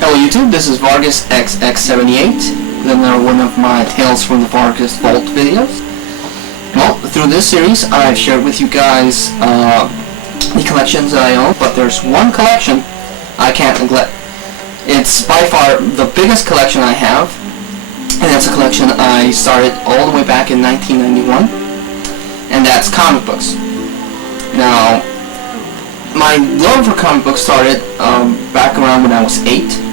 Hello YouTube, this is Vargas XX78, another one of my Tales from the Vargas Vault videos. Well, through this series I've shared with you guys the collections I own, but there's one collection I can't neglect. It's by far the biggest collection I have, and it's a collection I started all the way back in 1991, and that's comic books. Now, my love for comic books started back around when I was 8.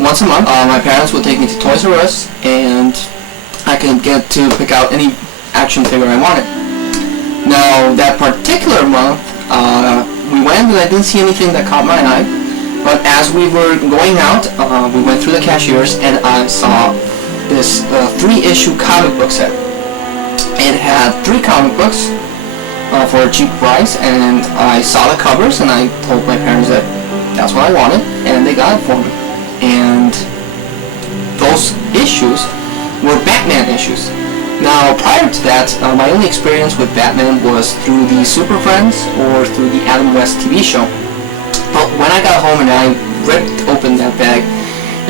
Once a month, my parents would take me to Toys R Us, and I could get to pick out any action figure I wanted. Now, that particular month, we went and I didn't see anything that caught my eye, but as we were going out, we went through the cashiers, and I saw this 3-issue comic book set. It had 3 comic books for a cheap price, and I saw the covers, and I told my parents that that's what I wanted, and they got it for me. And those issues were Batman issues. Now, prior to that, my only experience with Batman was through the Super Friends or through the Adam West TV show. But when I got home and I ripped open that bag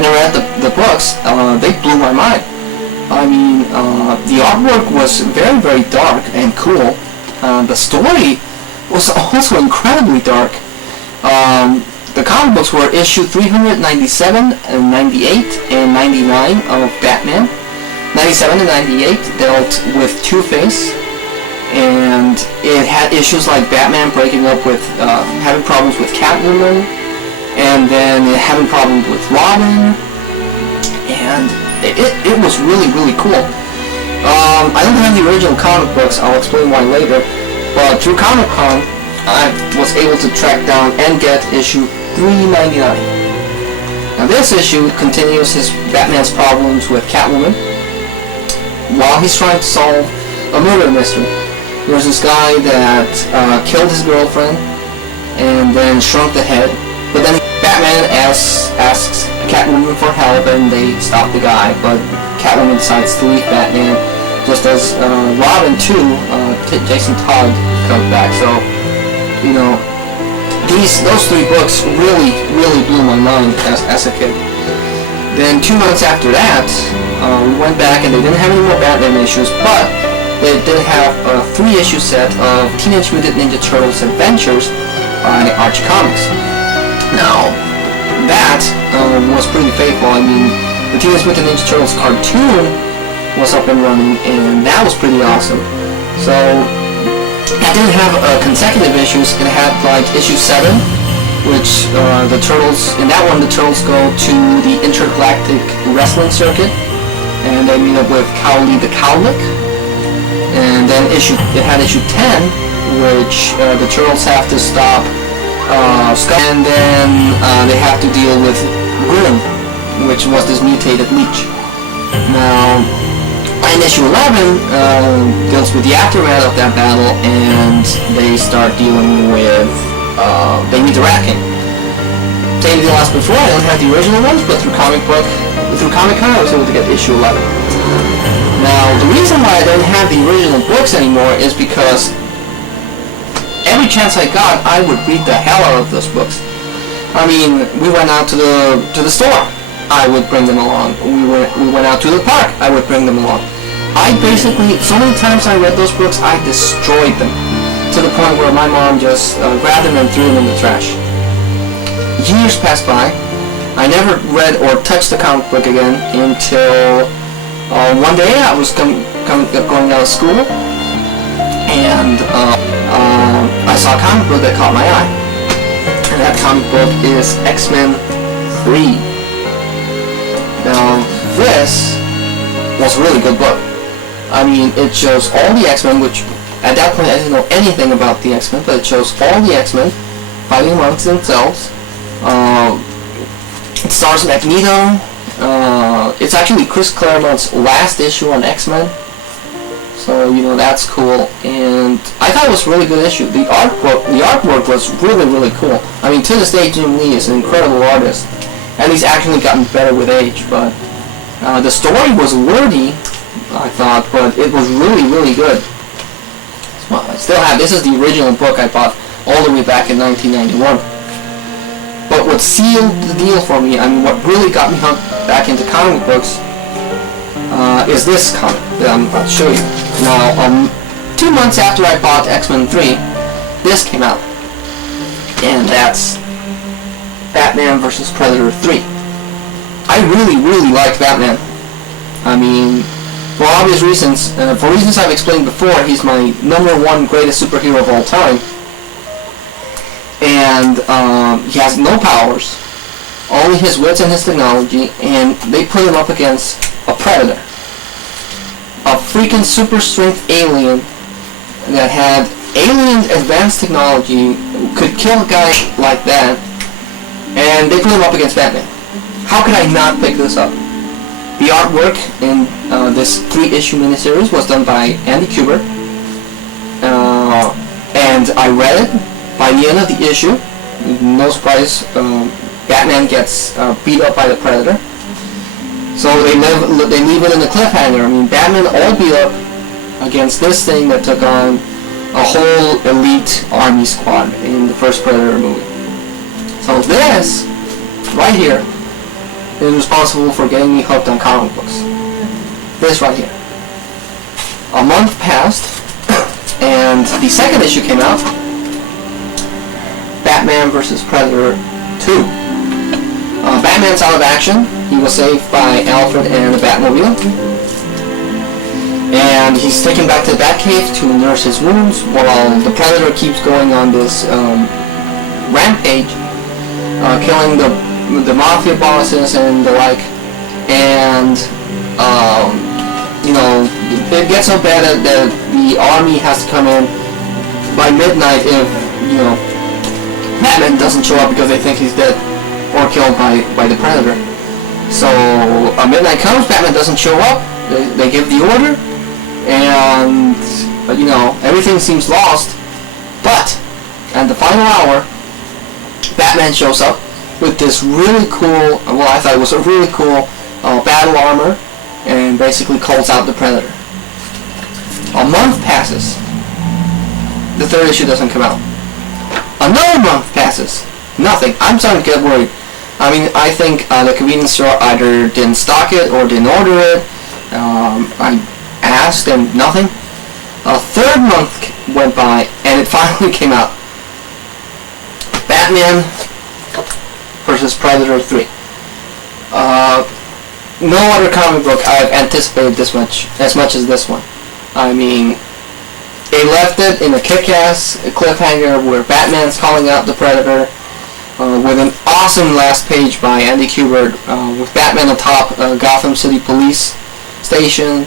and I read the books, they blew my mind. I mean, the artwork was very, very dark and cool. The story was also incredibly dark. The comic books were issue 397, and 98, and 99 of Batman. 97 and 98 dealt with Two-Face, and it had issues like Batman breaking up with, having problems with Catwoman, and then having problems with Robin, and it was really, really cool. I don't have the original comic books, I'll explain why later, but through Comic Con, I was able to track down and get issue 399. Now this issue continues Batman's problems with Catwoman while he's trying to solve a murder mystery. There's this guy that killed his girlfriend and then shrunk the head, but then Batman asks Catwoman for help and they stop the guy, but Catwoman decides to leave Batman just as Robin too, Jason Todd comes back. So, you know, those 3 books really blew my mind as a kid. Then 2 months after that, we went back and they didn't have any more Batman issues, but they did have a 3-issue set of Teenage Mutant Ninja Turtles Adventures by Archie Comics. Now, that was pretty faithful. I mean, the Teenage Mutant Ninja Turtles cartoon was up and running, and that was pretty awesome. So, that didn't have consecutive issues. It had like issue 7, which the Turtles, in that one the Turtles go to the intergalactic wrestling circuit, and they meet up with Cowley the Cowlick. And then it had issue 10, which the Turtles have to stop Scott, and then they have to deal with Grim, which was this mutated leech. Now, in issue 11, deals with the aftermath of that battle, and they start dealing with, they meet the Rat King. Same deal as before, I don't have the original ones, but through Comic Con I was able to get issue 11. Now, the reason why I don't have the original books anymore is because every chance I got, I would read the hell out of those books. I mean, we went out to the store, I would bring them along. We went out to the park, I would bring them along. I basically, so many times I read those books, I destroyed them, to the point where my mom just grabbed them and threw them in the trash. Years passed by. I never read or touched the comic book again until one day I was going out of school, and I saw a comic book that caught my eye. And that comic book is X-Men 3. Now, this was a really good book. I mean, it shows all the X-Men, which at that point I didn't know anything about the X-Men, but it shows all the X-Men fighting amongst themselves. It stars Magneto. It's actually Chris Claremont's last issue on X-Men, so you know that's cool. And I thought it was a really good issue. The artwork was really cool. I mean, to this day, Jim Lee is an incredible artist, and he's actually gotten better with age. But the story was wordy, I thought, but it was really good. Well, I still have, this is the original book I bought all the way back in 1991. what sealed the deal for me, I mean, what really got me hooked back into comic books, is this comic that I'm about to show you. Now, 2 months after I bought X-Men 3, this came out, and that's Batman vs. Predator 3. I really like Batman. I mean, for obvious reasons, for reasons I've explained before, he's my #1 greatest superhero of all time. And he has no powers, only his wits and his technology, and they put him up against a Predator. A freaking super strength alien that had alien advanced technology, could kill a guy like that, and they put him up against Batman. How could I not pick this up? The artwork in this 3-issue miniseries was done by Andy Kubert, and I read it. By the end of the issue, no surprise, Batman gets beat up by the Predator. So they leave it in the cliffhanger. I mean, Batman all beat up against this thing that took on a whole elite army squad in the first Predator movie. So this, right here, is responsible for getting me hooked on comic books. This right here. A month passed, and the second issue came out, Batman vs. Predator 2. Batman's out of action. He was saved by Alfred and the Batmobile. And he's taken back to the Batcave to nurse his wounds while the Predator keeps going on this rampage, killing the mafia bosses and the like. And, it gets so bad that the army has to come in by midnight if, Batman doesn't show up because they think he's dead or killed by the Predator. So midnight comes, Batman doesn't show up, they give the order, and everything seems lost. But at the final hour, Batman shows up with this really cool, I thought it was a really cool battle armor, and basically calls out the Predator. A month passes. The third issue doesn't come out. Another month passes. Nothing. I'm starting to get worried. I mean, I think the convenience store either didn't stock it or didn't order it. I asked and nothing. A third month went by and it finally came out. Batman vs. Predator 3. No other comic book I've anticipated this much, as much as this one. I mean, they left it in a kick-ass cliffhanger where Batman's calling out the Predator, with an awesome last page by Andy Kubert, with Batman atop Gotham City Police Station.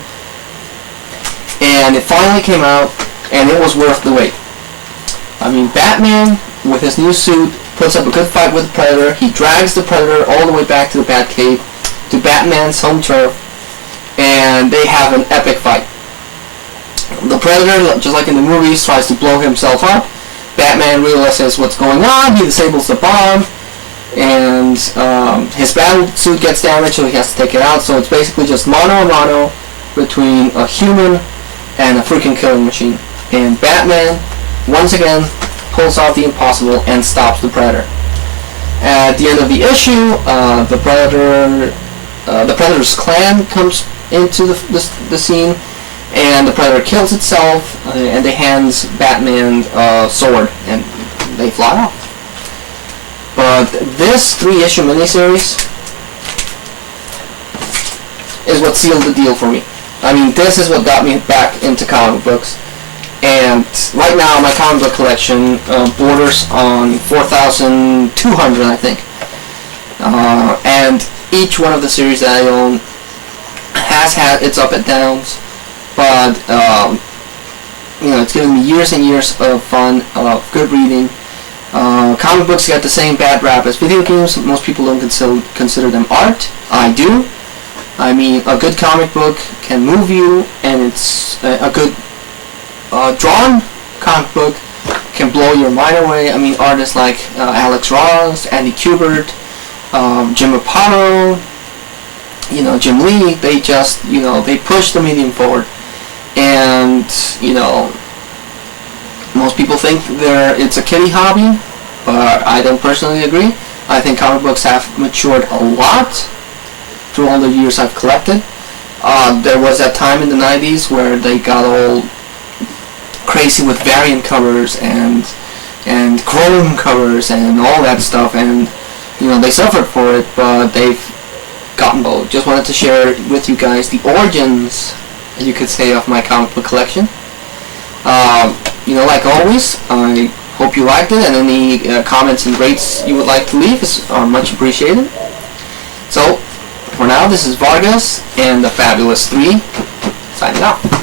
And it finally came out, and it was worth the wait. I mean, Batman, with his new suit, puts up a good fight with the Predator. He drags the Predator all the way back to the Batcave, to Batman's home turf, and they have an epic fight. The Predator, just like in the movies, tries to blow himself up. Batman realizes what's going on, he disables the bomb, and his battle suit gets damaged, so he has to take it out. So it's basically just mano-a-mano between a human and a freaking killing machine. And Batman, once again, pulls off the impossible and stops the Predator. At the end of the issue, the Predator's clan comes into the scene, and the Predator kills itself, and they hands Batman a sword, and they fly off. But this 3-issue miniseries is what sealed the deal for me. I mean, this is what got me back into comic books. And right now, my comic book collection borders on 4,200, I think. And each one of the series that I own has had its up and downs, but it's given me years and years of fun, of good reading. Comic books get the same bad rap as video games. Most people don't consider them art. I do. I mean, a good comic book can move you, and it's a good drawn comic book can blow your mind away. I mean, artists like Alex Ross, Andy Kubert, Jim Aparo, Jim Lee, they just, they push the medium forward. And, most people think it's a kiddie hobby, but I don't personally agree. I think comic books have matured a lot through all the years I've collected. There was that time in the 90s where they got all crazy with variant covers and chrome covers and all that stuff, and you know, they suffered for it, but they've gotten bold. Just wanted to share with you guys the origins, you could say, of my comic book collection. You know, like always, I hope you liked it, and any comments and rates you would like to leave are much appreciated. So, for now, this is Vargas and the Fabulous 3, signing off.